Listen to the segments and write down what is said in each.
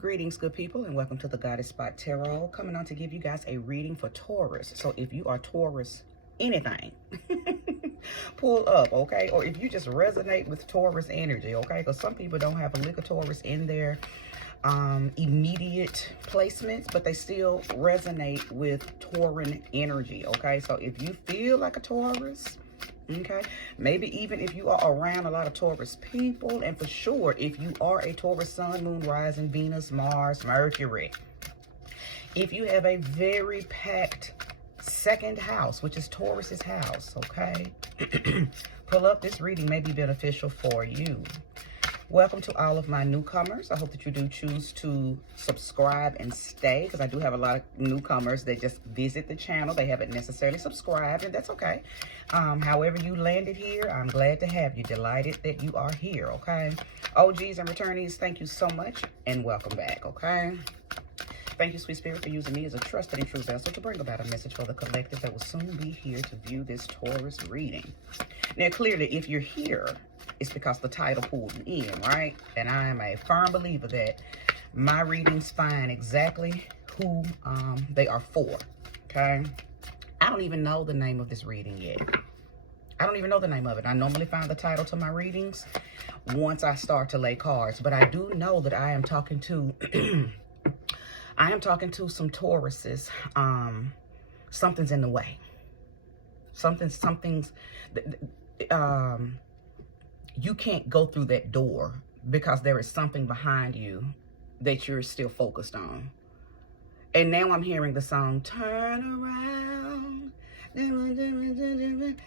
Greetings, good people, and welcome to the Goddess Spot Tarot. Coming on to give you guys a reading for Taurus. So if you are Taurus anything, pull up, okay? Or if you just resonate with Taurus energy, okay? Because some people don't have a lick of Taurus in their immediate placements, but they still resonate with Tauran energy, okay? So if you feel like a Taurus, okay, maybe even if you are around a lot of Taurus people, and for sure if you are a Taurus sun, moon, rising, Venus, Mars, Mercury, if you have a very packed second house, which is Taurus's house, okay, pull up. This reading may be beneficial for you. Welcome to all of my newcomers. I hope that you do choose to subscribe and stay, because I do have a lot of newcomers that just visit the channel. They haven't necessarily subscribed, and that's okay. However you landed here, I'm glad to have you. Delighted that you are here, okay? OGs and returnees, thank you so much, and welcome back, okay? Thank you, Sweet Spirit, for using me as a trusted and true vessel to bring about a message for the collective that will soon be here to view this Taurus reading. Now, clearly, if you're here, it's because the title pulled you in, right? And I am a firm believer that my readings find exactly who they are for, okay? I don't even know the name of this reading yet. I don't even know the name of it. I normally find the title to my readings once I start to lay cards. But I do know that I am talking to... I am talking to some Tauruses. Something's in the way. Something's... you can't go through that door because there is something behind you that you're still focused on. And now I'm hearing the song, turn around, turn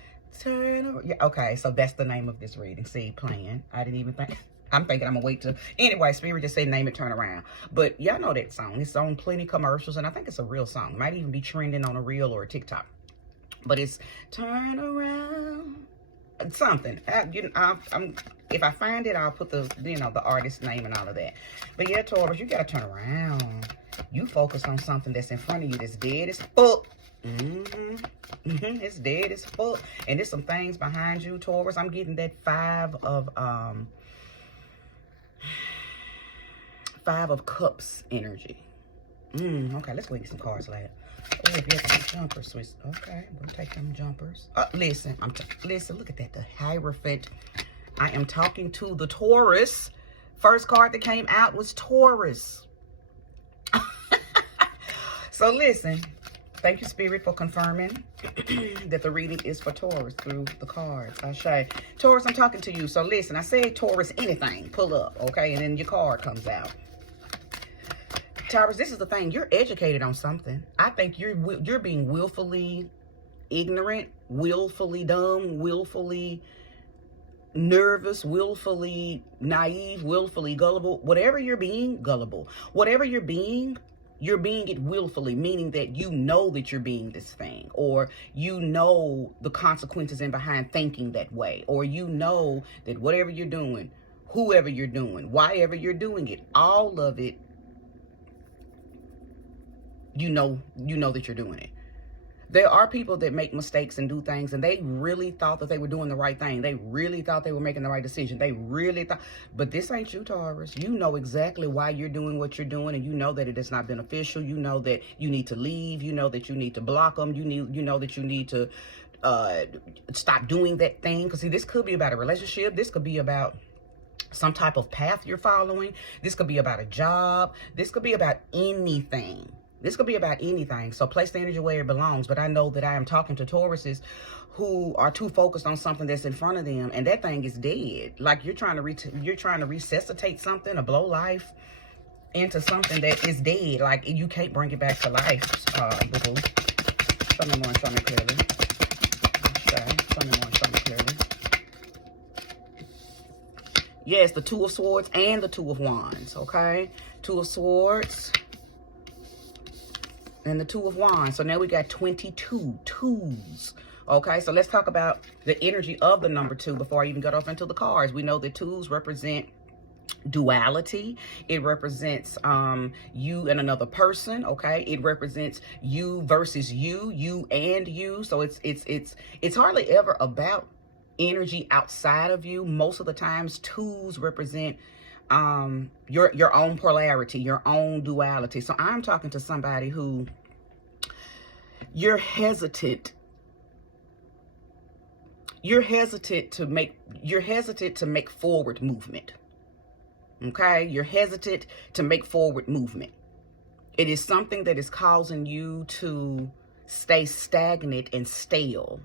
around. Yeah, okay, so that's the name of this reading. See, playing. I didn't even think. I'm thinking I'm going to wait till... Anyway, Spirit just said name it, turn around. But y'all know that song. It's on plenty of commercials, and I think it's a real song. It might even be trending on a reel or a TikTok. But it's turn around. Something. If I find it, I'll put the, the artist name and all of that. But yeah, Taurus, you gotta turn around. You focus on something that's in front of you that's dead as fuck. It's dead as fuck. And there's some things behind you, Taurus. I'm getting that five of cups energy. Okay, let's wait some cards later. Oh, if you have some jumpers, Swiss. Okay, we'll take them jumpers. Listen, listen, look at that, the Hierophant. I am talking to the Taurus. First card that came out was Taurus. So listen, thank you, Spirit, for confirming that the reading is for Taurus through the cards. Ashe. Taurus, I'm talking to you. So listen, I said Taurus anything, pull up, okay? And then your card comes out. Taurus, this is the thing. You're educated on something. I think you're being willfully ignorant, willfully dumb, willfully nervous, willfully naive, willfully gullible. Whatever you're being, gullible. Whatever you're being it willfully, meaning that you know that you're being this thing, or you know the consequences in behind thinking that way, or you know that whatever you're doing, whoever you're doing, whyever you're doing it, all of it, you know that you're doing it. There are people that make mistakes and do things, and they really thought that they were doing the right thing. They really thought they were making the right decision. They really thought, but this ain't you, Taurus. You know exactly why you're doing what you're doing, and you know that it is not beneficial. You know that you need to leave. You know that you need to block them. You know that you need to stop doing that thing. Because see, this could be about a relationship. This could be about some type of path you're following. This could be about a job. This could be about anything. This could be about anything. So place the energy where it belongs. But I know that I am talking to Tauruses who are too focused on something that's in front of them, and that thing is dead. Like you're trying to resuscitate something, or blow life into something that is dead. Like you can't bring it back to life. Boo-boo. Show me more. Show me clearly. Okay. Show me more. Show me clearly. Yes, the Two of Swords and the Two of Wands. Okay, Two of Swords and the Two of Wands. So now we got 22 twos. Okay, so let's talk about the energy of the number 2 before I even get off into the cards. We know that twos represent duality. It represents you and another person. Okay, it represents you versus you and you. So it's hardly ever about energy outside of you. Most of the times twos represent your own polarity, your own duality. So I'm talking to somebody who you're hesitant to make forward movement. Okay? You're hesitant to make forward movement. It is something that is causing you to stay stagnant and stale.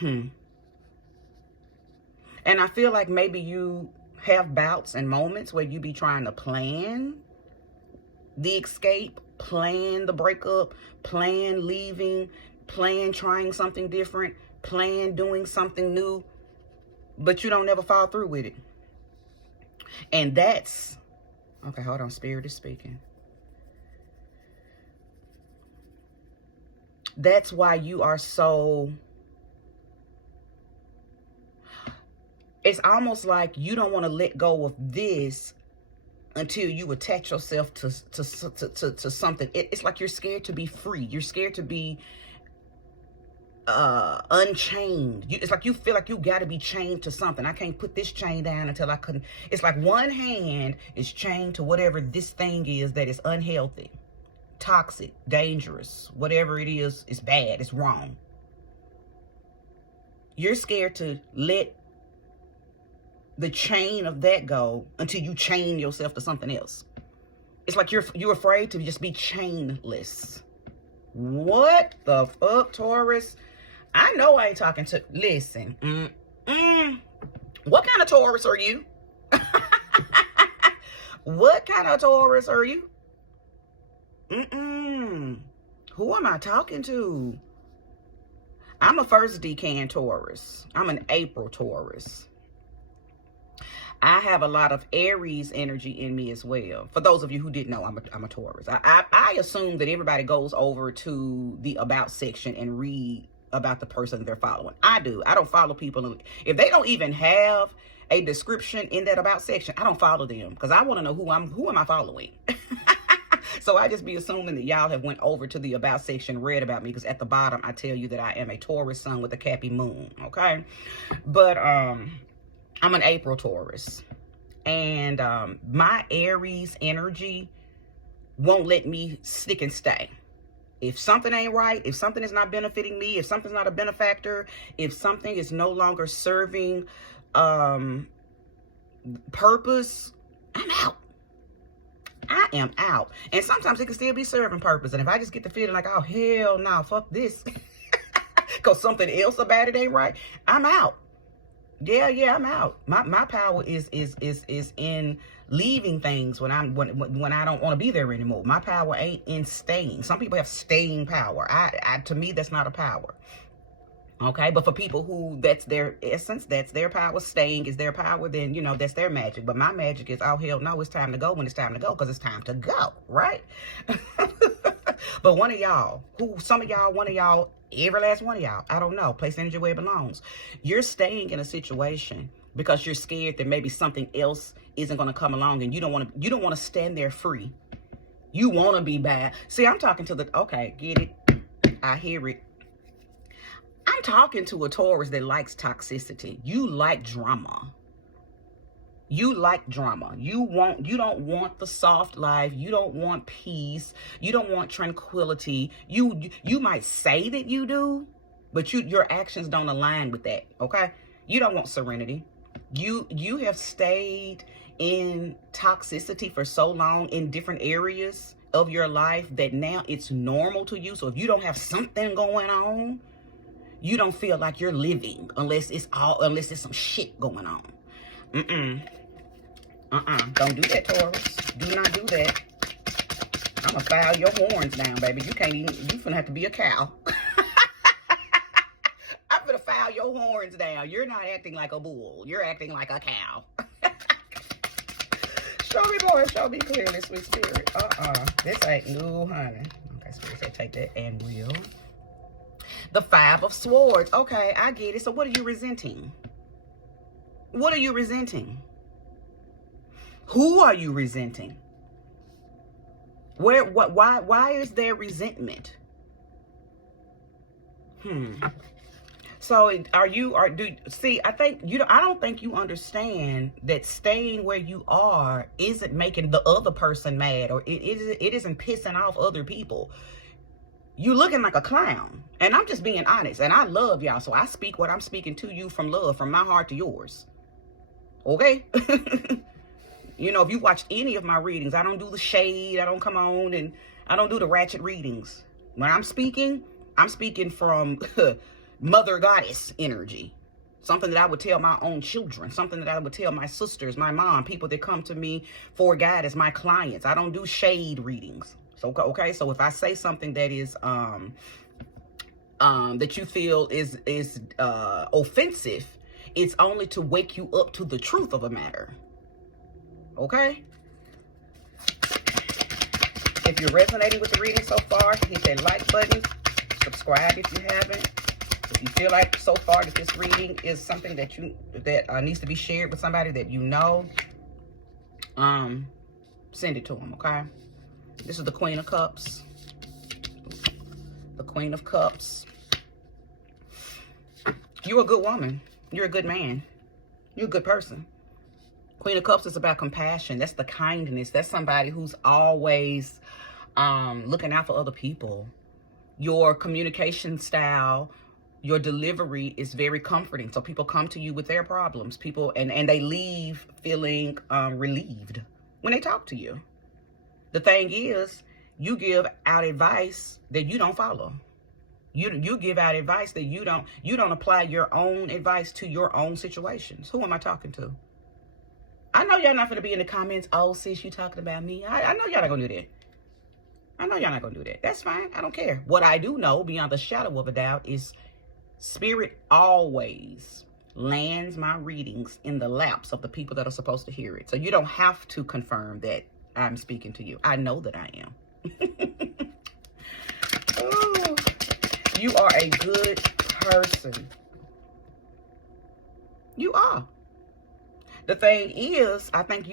And I feel like maybe you have bouts and moments where you be trying to plan the escape, plan the breakup, plan leaving, plan trying something different, plan doing something new, but you don't never follow through with it. And that's, okay, hold on, Spirit is speaking. That's why you are so, it's almost like you don't want to let go of this until you attach yourself to something. It's like you're scared to be free. You're scared to be unchained. It's like you feel like you got to be chained to something. I can't put this chain down until I couldn't. It's like one hand is chained to whatever this thing is that is unhealthy, toxic, dangerous, whatever it is bad, it's wrong. You're scared to let the chain of that go until you chain yourself to something else. It's like you're afraid to just be chainless. What the fuck, Taurus? I know I ain't talking to, listen. What kind of Taurus are you? What kind of Taurus are you? Who am I talking to? I'm a first decan Taurus. I'm an April Taurus. I have a lot of Aries energy in me as well. For those of you who didn't know, I'm a Taurus. I assume that everybody goes over to the about section and read about the person they're following. I do. I don't follow people. If they don't even have a description in that about section, I don't follow them because I want to know who am I following. So I just be assuming that y'all have went over to the about section, read about me, because at the bottom I tell you that I am a Taurus sun with a Cappy moon. Okay. But I'm an April Taurus, and my Aries energy won't let me stick and stay. If something ain't right, if something is not benefiting me, if something's not a benefactor, if something is no longer serving purpose, I'm out. I am out. And sometimes it can still be serving purpose. And if I just get the feeling like, oh, hell no, fuck this, because something else about it ain't right, I'm out. Yeah, I'm out. My power is in leaving things when I don't want to be there anymore. My power ain't in staying. Some people have staying power. To me, that's not a power. Okay, but for people who that's their essence, that's their power, staying is their power, then that's their magic. But my magic is, oh hell no, it's time to go when it's time to go, because it's time to go, right? But one of y'all, every last one of y'all, I don't know, place energy where it belongs. You're staying in a situation because you're scared that maybe something else isn't going to come along, and you don't want to stand there free. You want to be bad. See, I'm talking to okay, get it? I hear it. I'm talking to a Taurus that likes toxicity. You like drama. You like drama. You don't want the soft life. You don't want peace. You don't want tranquility. You might say that you do, but your actions don't align with that. Okay? You don't want serenity. You have stayed in toxicity for so long in different areas of your life that now it's normal to you. So if you don't have something going on, you don't feel like you're living unless it's some shit going on. Don't do that, Taurus. Do not do that. I'm gonna file your horns down, baby. You finna have to be a cow. I'm gonna file your horns down. You're not acting like a bull. You're acting like a cow. Show me more. Show me clearly, sweet spirit. This ain't new, honey. Okay, spirit said take that and will. The Five of Swords. Okay, I get it. So what are you resenting? What are you resenting? Who are you resenting? Why is there resentment? So I don't think you understand that staying where you are isn't making the other person mad, or it isn't pissing off other people. You looking like a clown. And I'm just being honest. And I love y'all. So I speak what I'm speaking to you from love, from my heart to yours. Okay? You know, if you watched any of my readings, I don't do the shade. I don't come on and I don't do the ratchet readings. When I'm speaking from mother goddess energy. Something that I would tell my own children. Something that I would tell my sisters, my mom, people that come to me for guidance, my clients. I don't do shade readings. So, okay, so if I say something that is that you feel is offensive, it's only to wake you up to the truth of a matter. Okay? If you're resonating with the reading so far, hit that like button. Subscribe if you haven't. If you feel like so far that this reading is something that needs to be shared with somebody that you know, send it to them, okay? This is the Queen of Cups. The Queen of Cups. You're a good woman. You're a good man. You're a good person. Queen of Cups is about compassion. That's the kindness. That's somebody who's always looking out for other people. Your communication style, your delivery is very comforting. So people come to you with their problems. And they leave feeling relieved when they talk to you. The thing is, you give out advice that you don't follow. You give out advice that you don't apply your own advice to your own situations. Who am I talking to? I know y'all not going to be in the comments, oh, sis, you talking about me. I know y'all not going to do that. I know y'all not going to do that. That's fine. I don't care. What I do know, beyond the shadow of a doubt, is Spirit always lands my readings in the laps of the people that are supposed to hear it. So you don't have to confirm that I'm speaking to you. I know that I am. Oh, you are a good person. You are. The thing is, I think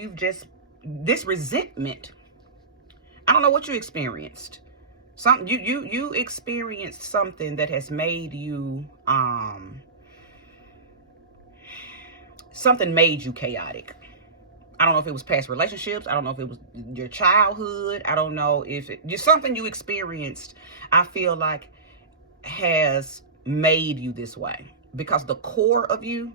this resentment, I don't know what you experienced. You experienced something that has made you, something made you chaotic. I don't know if it was past relationships. I don't know if it was your childhood. I don't know if just something you experienced, I feel like has made you this way. Because the core of you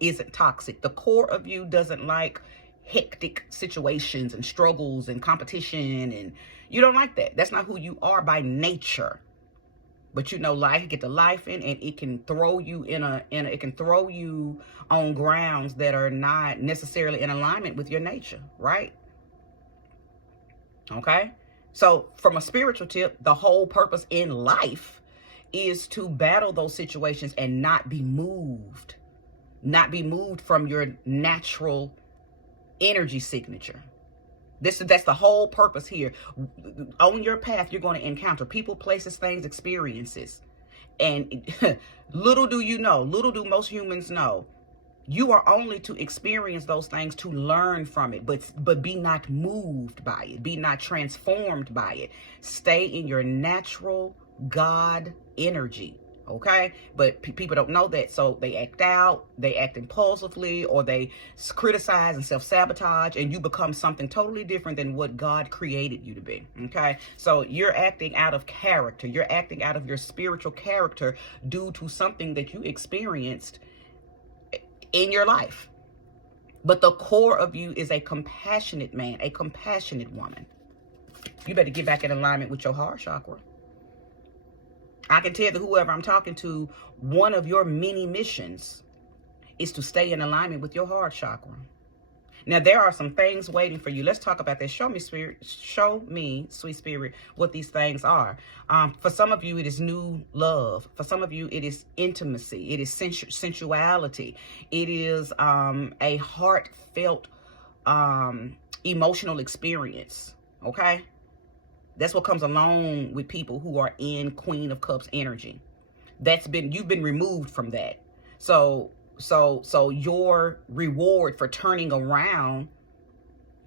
isn't toxic. The core of you doesn't like hectic situations and struggles and competition, and you don't like that. That's not who you are by nature. But you know, life get to life in, and it can throw you it can throw you on grounds that are not necessarily in alignment with your nature, right? Okay? So from a spiritual tip, the whole purpose in life is to battle those situations and not be moved. Not be moved from your natural energy signature. That's the whole purpose here. On your path, you're going to encounter people, places, things, experiences. And little do you know, little do most humans know, you are only to experience those things to learn from it, but be not moved by it. Be not transformed by it. Stay in your natural God energy. Okay, but people don't know that, so they act out, they act impulsively, or they criticize and self-sabotage, and you become something totally different than what God created you to be. Okay, so you're acting out of character, you're acting out of your spiritual character due to something that you experienced in your life. But the core of you is a compassionate man, a compassionate woman. You better get back in alignment with your heart chakra. I can tell that whoever I'm talking to, one of your many missions is to stay in alignment with your heart chakra. Now, there are some things waiting for you. Let's talk about that. Show me, spirit. Show me, sweet spirit, what these things are. For some of you, it is new love. For some of you, it is intimacy. It is sensuality. It is a heartfelt emotional experience. Okay? That's what comes along with people who are in Queen of Cups energy. You've been removed from that. So your reward for turning around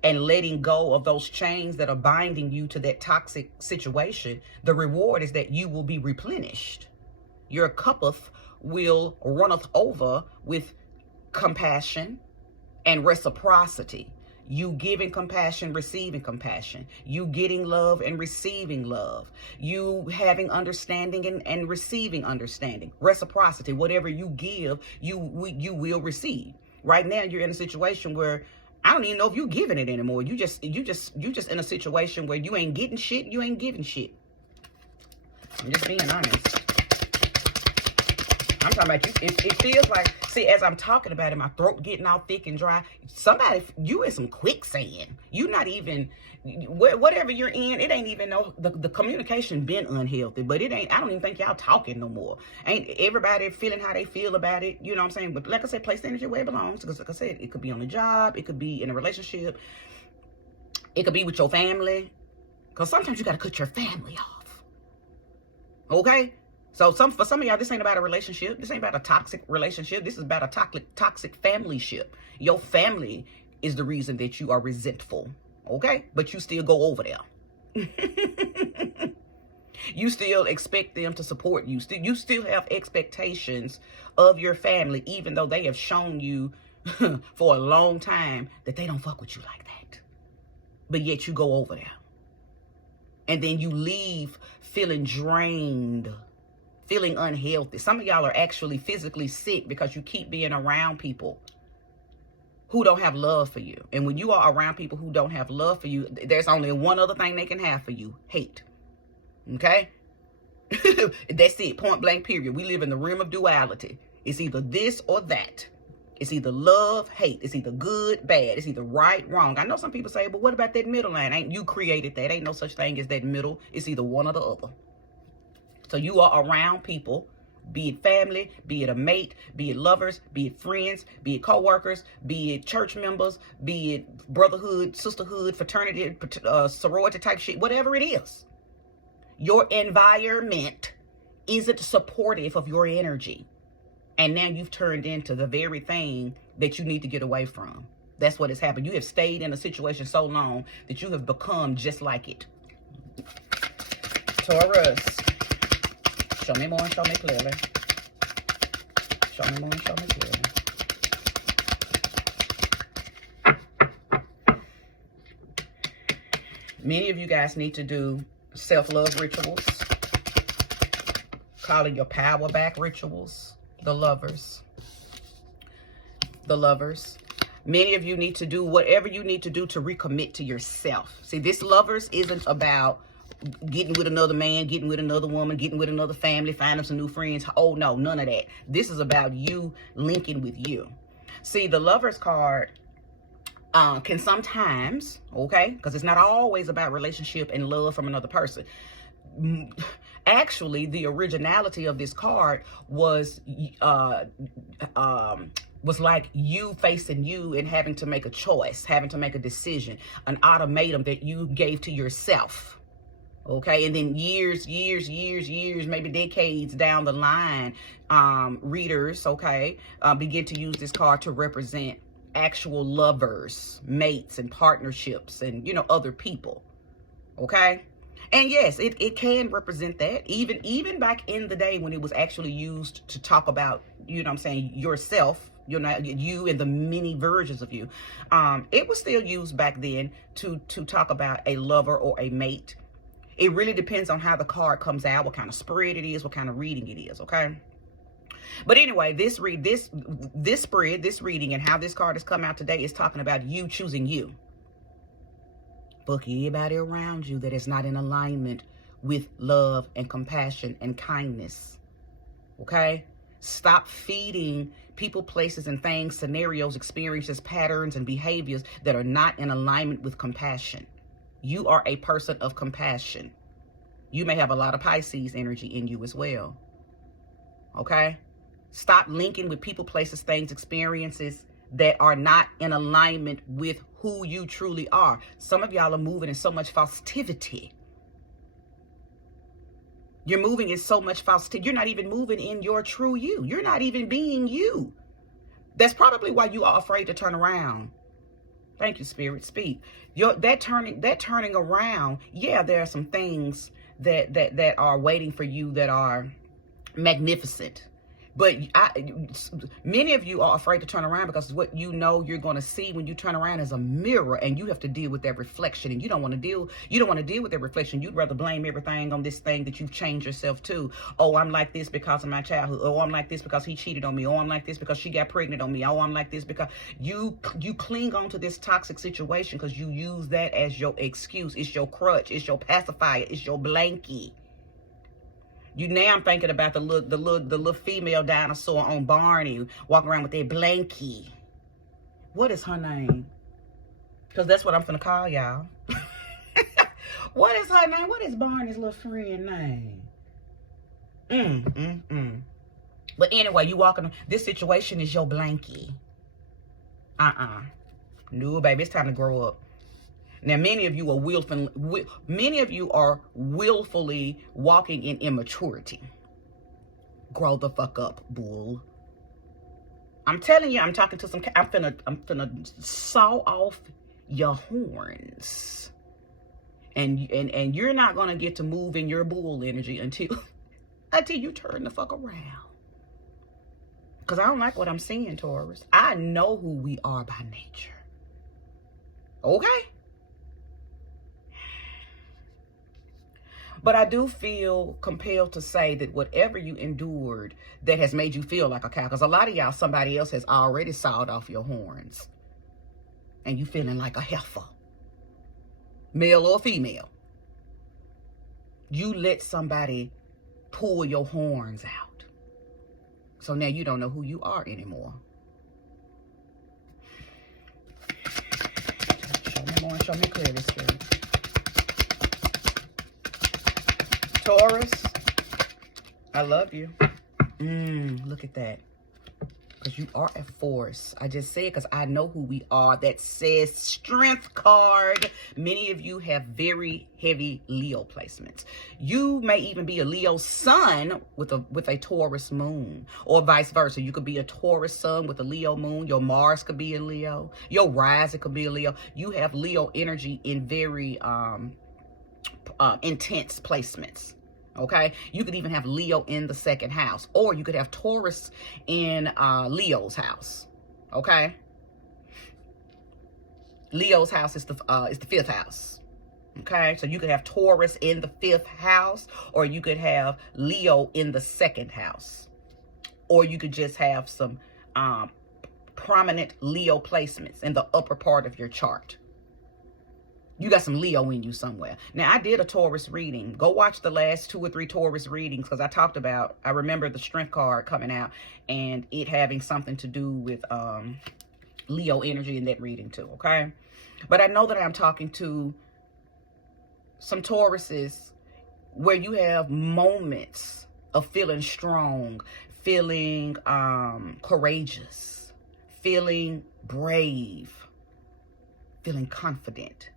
and letting go of those chains that are binding you to that toxic situation, the reward is that you will be replenished. Your cuppeth will runneth over with compassion and reciprocity. You giving compassion, receiving compassion. You getting love and receiving love. You having understanding and receiving understanding. Reciprocity. Whatever you give, you will receive. Right now, you're in a situation where I don't even know if you're giving it anymore. You just in a situation where you ain't getting shit. You ain't giving shit. I'm just being honest. I'm talking about you. It feels like, see, as I'm talking about it, my throat getting all thick and dry. Somebody, you in some quicksand. You not even, whatever you're in, it ain't even the communication been unhealthy, but it ain't, I don't even think y'all talking no more. Ain't everybody feeling how they feel about it, you know what I'm saying? But like I said, place the energy where it belongs, because like I said, it could be on a job, it could be in a relationship, it could be with your family, because sometimes you got to cut your family off, okay? So for some of y'all, this ain't about a relationship. This ain't about a toxic relationship. This is about a toxic family ship. Your family is the reason that you are resentful, okay? But you still go over there. You still expect them to support you. You still have expectations of your family, even though they have shown you for a long time that they don't fuck with you like that. But yet you go over there. And then you leave feeling drained, feeling unhealthy. Some of y'all are actually physically sick because you keep being around people who don't have love for you. And when you are around people who don't have love for you, there's only one other thing they can have for you: hate. Okay? That's it. Point blank, period. We live in the realm of duality. It's either this or that. It's either love, hate. It's either good, bad. It's either right, wrong. I know some people say, but what about that middle line? Ain't you created that? Ain't no such thing as that middle. It's either one or the other. So you are around people, be it family, be it a mate, be it lovers, be it friends, be it co-workers, be it church members, be it brotherhood, sisterhood, fraternity, sorority type shit, whatever it is. Your environment isn't supportive of your energy. And now you've turned into the very thing that you need to get away from. That's what has happened. You have stayed in a situation so long that you have become just like it. Taurus. Show me more and show me clearly. Show me more and show me clearly. Many of you guys need to do self-love rituals. Calling your power back rituals. The lovers. The lovers. Many of you need to do whatever you need to do to recommit to yourself. See, this lovers isn't about getting with another man, getting with another woman, getting with another family, finding some new friends. Oh, no, none of that. This is about you linking with you. See, the Lovers card can sometimes, okay, because it's not always about relationship and love from another person. Actually, the originality of this card was like you facing you and having to make a choice, having to make a decision, an ultimatum that you gave to yourself. Okay, and then years, maybe decades down the line, readers, okay, begin to use this card to represent actual lovers, mates, and partnerships, and, you know, other people. Okay, and yes, it can represent that. Even back in the day when it was actually used to talk about, you know what I'm saying, yourself, you and the many versions of you, it was still used back then to talk about a lover or a mate. It really depends on how the card comes out, what kind of spread it is, what kind of reading it is, okay? But anyway, this reading and how this card has come out today is talking about you choosing you. Fuck everybody around you that is not in alignment with love and compassion and kindness, okay? Stop feeding people, places, and things, scenarios, experiences, patterns, and behaviors that are not in alignment with compassion. You are a person of compassion. You may have a lot of Pisces energy in you as well. Okay? Stop linking with people, places, things, experiences that are not in alignment with who you truly are. Some of y'all are moving in so much falsivity. You're moving in so much falsity. You're not even moving in your true you. You're not even being you. That's probably why you are afraid to turn around. Thank you, Spirit. Speak. That turning around, yeah, there are some things that are waiting for you that are magnificent. But many of you are afraid to turn around because what you know you're going to see when you turn around is a mirror, and you have to deal with that reflection. And you don't want to deal with that reflection. You'd rather blame everything on this thing that you've changed yourself to. Oh, I'm like this because of my childhood. Oh, I'm like this because he cheated on me. Oh, I'm like this because she got pregnant on me. Oh, I'm like this because you cling on to this toxic situation because you use that as your excuse. It's your crutch. It's your pacifier. It's your blankie. Now I'm thinking about the little female dinosaur on Barney walking around with that blankie. What is her name? Because that's what I'm finna call y'all. What is her name? What is Barney's little friend name? But anyway, you walking. This situation is your blankie. No, baby, it's time to grow up. Now, many of you are willfully walking in immaturity. Grow the fuck up, bull. I'm telling you, I'm talking to I'm finna saw off your horns. And you're not gonna get to move in your bull energy until you turn the fuck around. Because I don't like what I'm seeing, Taurus. I know who we are by nature. Okay? But I do feel compelled to say that whatever you endured that has made you feel like a cow, because a lot of y'all, somebody else has already sawed off your horns. And you feeling like a heifer. Male or female. You let somebody pull your horns out. So now you don't know who you are anymore. Show me more and show me clearly, Spirit. Taurus, I love you. Look at that. Because you are a force. I just said because I know who we are. That says strength card. Many of you have very heavy Leo placements. You may even be a Leo sun with a Taurus moon, or vice versa. You could be a Taurus sun with a Leo moon. Your Mars could be a Leo. Your rising could be a Leo. You have Leo energy in very intense placements. Okay, you could even have Leo in the second house, or you could have Taurus in Leo's house. Okay, Leo's house is the fifth house. Okay, so you could have Taurus in the fifth house, or you could have Leo in the second house, or you could just have some prominent Leo placements in the upper part of your chart. You got some Leo in you somewhere. Now, I did a Taurus reading. Go watch the last 2 or 3 Taurus readings, because I remember the strength card coming out and it having something to do with Leo energy in that reading too, okay? But I know that I'm talking to some Tauruses where you have moments of feeling strong, feeling courageous, feeling brave, feeling confident.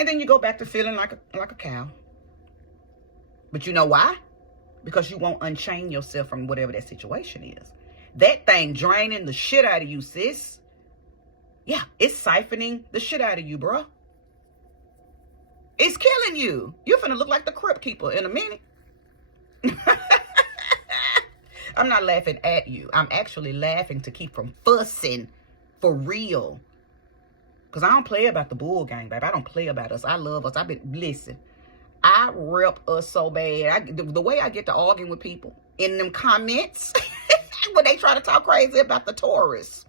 And then you go back to feeling like a cow. But you know why? Because you won't unchain yourself from whatever that situation is. That thing draining the shit out of you, sis. Yeah, it's siphoning the shit out of you, bro. It's killing you. You're finna look like the crypt keeper in a minute. I'm not laughing at you. I'm actually laughing to keep from fussing for real. Because I don't play about the bull gang, baby. I don't play about us. I love us. Listen, I rep us so bad. The way I get to arguing with people in them comments when they try to talk crazy about the Taurus,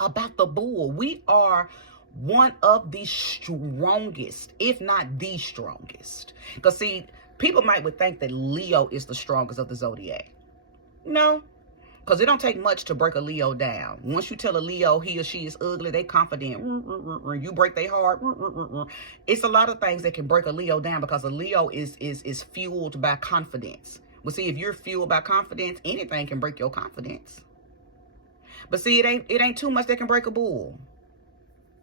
about the bull. We are one of the strongest, if not the strongest. Because see, people would think that Leo is the strongest of the zodiac. No. Because it don't take much to break a Leo down. Once you tell a Leo he or she is ugly, they confident. You break their heart. It's a lot of things that can break a Leo down, because a Leo is fueled by confidence. But see, if you're fueled by confidence, anything can break your confidence. But see, it ain't too much that can break a bull.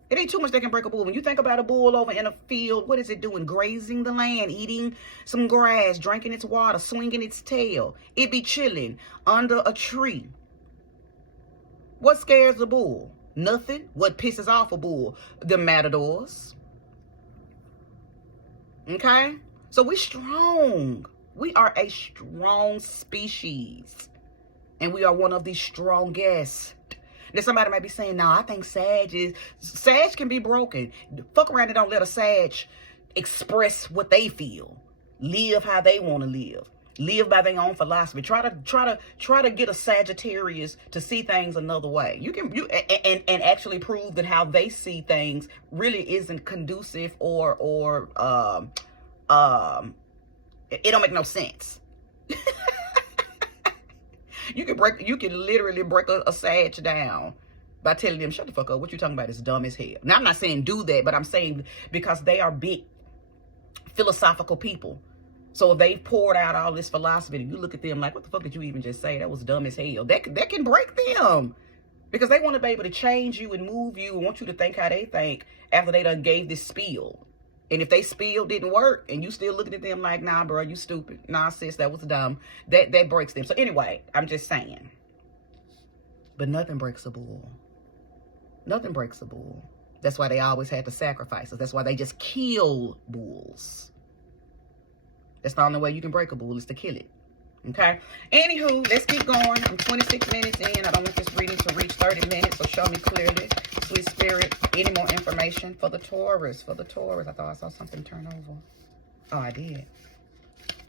It ain't too much that can break a bull. When you think about a bull over in a field, what is it doing? Grazing the land, eating some grass, drinking its water, swinging its tail. It be chilling under a tree. What scares the bull? Nothing. What pisses off a bull? The matadors. Okay? So we strong. We are a strong species. And we are one of the strongest. Now somebody might be saying, no, I think Sag can be broken. Fuck around and don't let a Sag express what they feel. Live how they want to live. Live by their own philosophy. Try to get a Sagittarius to see things another way. You can and actually prove that how they see things really isn't conducive or it don't make no sense. You can literally break a Sag down by telling them, shut the fuck up. What you talking about is dumb as hell. Now, I'm not saying do that, but I'm saying because they are big philosophical people. So if they've poured out all this philosophy, and you look at them like, what the fuck did you even just say? That was dumb as hell. That can break them. Because they want to be able to change you and move you and want you to think how they think after they done gave this spiel. And if they spiel didn't work and you still looking at them like, nah, bro, you stupid. Nah, sis, that was dumb. That breaks them. So anyway, I'm just saying. But nothing breaks a bull. Nothing breaks a bull. That's why they always had the sacrifices. That's why they just kill bulls. That's the only way you can break a bull is to kill it. Okay? Anywho, let's keep going. I'm 26 minutes in. I don't want this reading to reach 30 minutes, so show me clearly. Sweet Spirit, any more information for the Taurus? For the Taurus. I thought I saw something turn over. Oh, I did.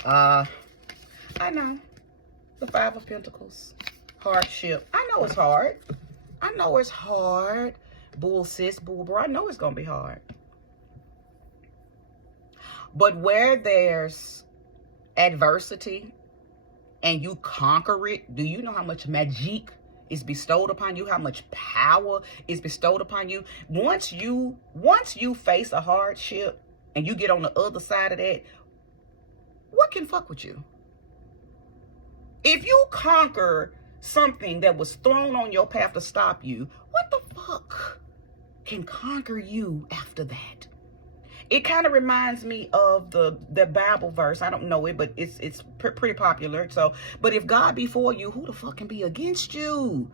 I know. The Five of Pentacles. Hardship. I know it's hard. I know it's hard. Bull sis, bull bro. I know it's going to be hard. But where there's adversity and you conquer it, do you know how much magic is bestowed upon you? How much power is bestowed upon you? Once you face a hardship and you get on the other side of that, what can fuck with you? If you conquer something that was thrown on your path to stop you, what the fuck can conquer you after that? It kind of reminds me of the Bible verse. I don't know it, but it's pretty popular. So, but if God be for you, who the fuck can be against you?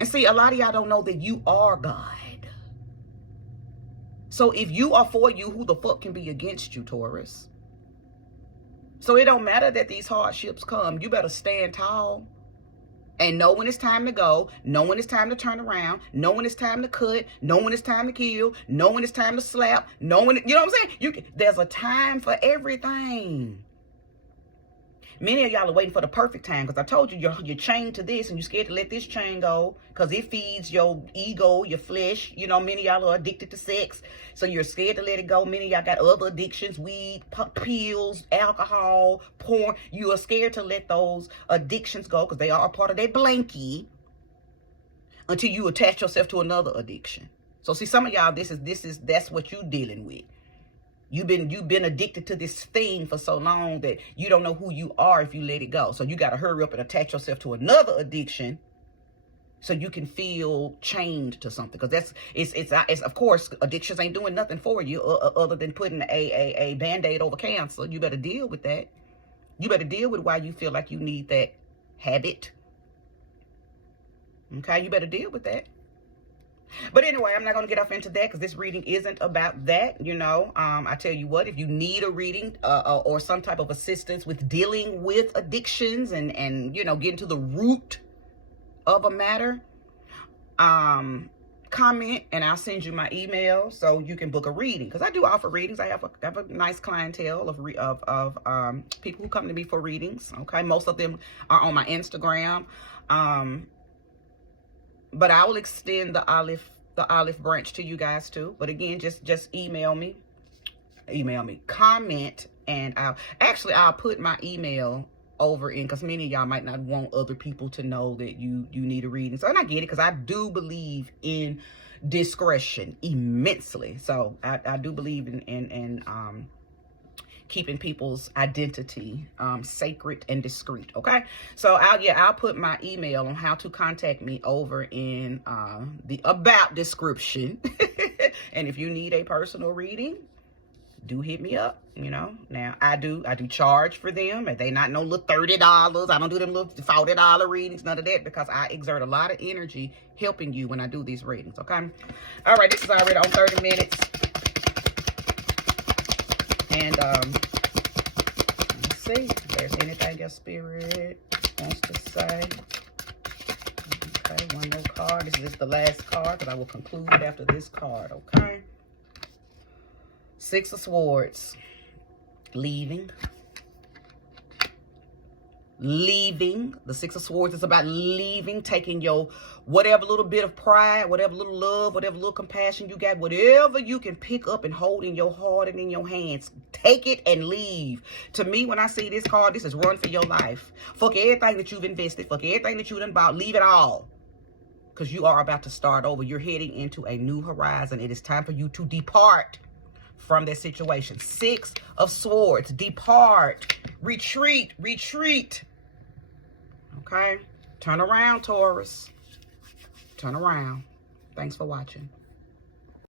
And see, a lot of y'all don't know that you are God. So if you are for you, who the fuck can be against you, Taurus? So it don't matter that these hardships come. You better stand tall. And know when it's time to go, know when it's time to turn around, know when it's time to cut, know when it's time to kill, know when it's time to slap, know when, you know what I'm saying? There's a time for everything. Many of y'all are waiting for the perfect time because I told you you're chained to this and you're scared to let this chain go because it feeds your ego, your flesh. You know, many of y'all are addicted to sex, so you're scared to let it go. Many of y'all got other addictions, weed, pills, alcohol, porn. You are scared to let those addictions go because they are a part of that blanky until you attach yourself to another addiction. So see, some of y'all, that's what you're dealing with. You've been addicted to this thing for so long that you don't know who you are if you let it go. So you got to hurry up and attach yourself to another addiction so you can feel chained to something. Because it's of course, addictions ain't doing nothing for you other than putting a Band-Aid over cancer. You better deal with that. You better deal with why you feel like you need that habit. Okay, you better deal with that. But anyway, I'm not going to get off into that because this reading isn't about that, you know. I tell you what, if you need a reading or some type of assistance with dealing with addictions and you know, getting to the root of a matter, comment and I'll send you my email so you can book a reading. Because I do offer readings. I have a nice clientele of people who come to me for readings. Okay, most of them are on my Instagram. But I will extend the olive branch to you guys too. But again, just email me, comment, and I'll put my email over in, because many of y'all might not want other people to know that you need a reading. So, and I get it, because I do believe in discretion immensely. So I do believe in keeping people's identity sacred and discreet. Okay, so I'll put my email on how to contact me over in the about description. And if you need a personal reading, do hit me up. You know, now I do charge for them, and they not no little $30. I don't do them little $40 readings, none of that, because I exert a lot of energy helping you when I do these readings. Okay, all right, this is already on 30 minutes. And let's see if there's anything your spirit wants to say. Okay, one more card. This is the last card because I will conclude after this card, okay? Six of Swords. Leaving. Leaving. The Six of Swords is about leaving, taking your whatever little bit of pride, whatever little love, whatever little compassion you got, whatever you can pick up and hold in your heart and in your hands, take it and leave. To me, when I see this card, this is run for your life. Fuck everything that you've invested, fuck everything that you've done bought, leave it all. Because you are about to start over. You're heading into a new horizon. It is time for you to depart from that situation. Six of Swords. Depart. Retreat. Retreat. Okay? Turn around, Taurus. Turn around. Thanks for watching.